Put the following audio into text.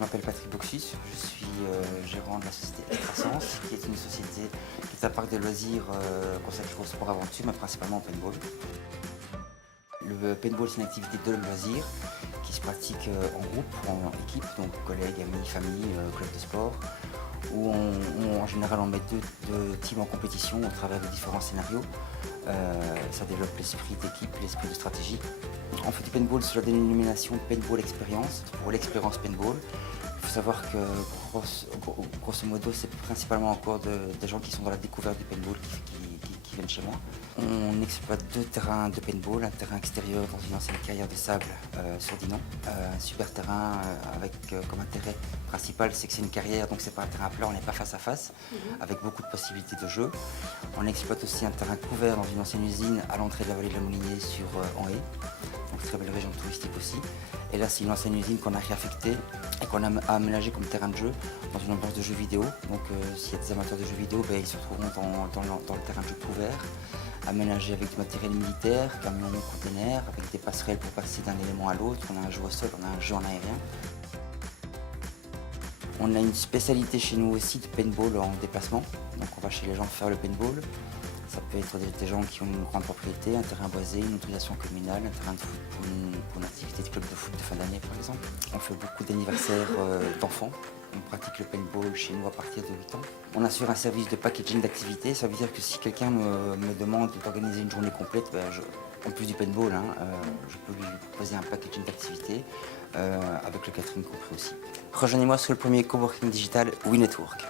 je m'appelle Patrick Boxus, je suis gérant de la société Extrasens, qui est une société qui est un parc de loisirs consacré au sport aventure, mais principalement au paintball. Le paintball, c'est une activité de loisir qui se pratique en groupe, en équipe, donc collègues, amis, famille, club de sport, où en général on met deux teams en compétition au travers de différents scénarios. Ça développe l'esprit d'équipe, l'esprit de stratégie. On fait du paintball sous la dénomination Paintball Experience, pour l'expérience paintball. Il faut savoir que grosso modo, c'est principalement encore des gens qui sont dans la découverte du paintball qui viennent chez moi. On exploite deux terrains de paintball, un terrain extérieur dans une ancienne carrière de sable sur Dinan. Un super terrain avec comme intérêt principal, c'est que c'est une carrière, donc c'est pas un terrain plat, on n'est pas face à face, avec beaucoup de possibilités de jeu. On exploite aussi un terrain couvert dans une ancienne usine à l'entrée de la vallée de la Moulinier sur Anhé. Donc très belle région touristique aussi. Et là, c'est une ancienne usine qu'on a réaffectée et qu'on a aménagée comme terrain de jeu dans une ambiance de jeux vidéo. Donc s'il y a des amateurs de jeux vidéo, ils se retrouveront dans le terrain de jeu couvert, aménagé avec du matériel militaire, camions, containers, avec des passerelles pour passer d'un élément à l'autre. On a un jeu au sol, on a un jeu en aérien. On a une spécialité chez nous aussi de paintball en déplacement. Donc on va chez les gens faire le paintball. Ça peut être des gens qui ont une grande propriété, un terrain boisé, une autorisation communale, un terrain de foot pour une activité de club de foot de fin d'année par exemple. On fait beaucoup d'anniversaires d'enfants. On pratique le paintball chez nous à partir de 8 ans. On assure un service de packaging d'activités. Ça veut dire que si quelqu'un me demande d'organiser une journée complète, en plus du paintball, je peux lui proposer un packaging d'activités avec le catering compris aussi. Rejoignez-moi sur le premier coworking digital WeNetwork.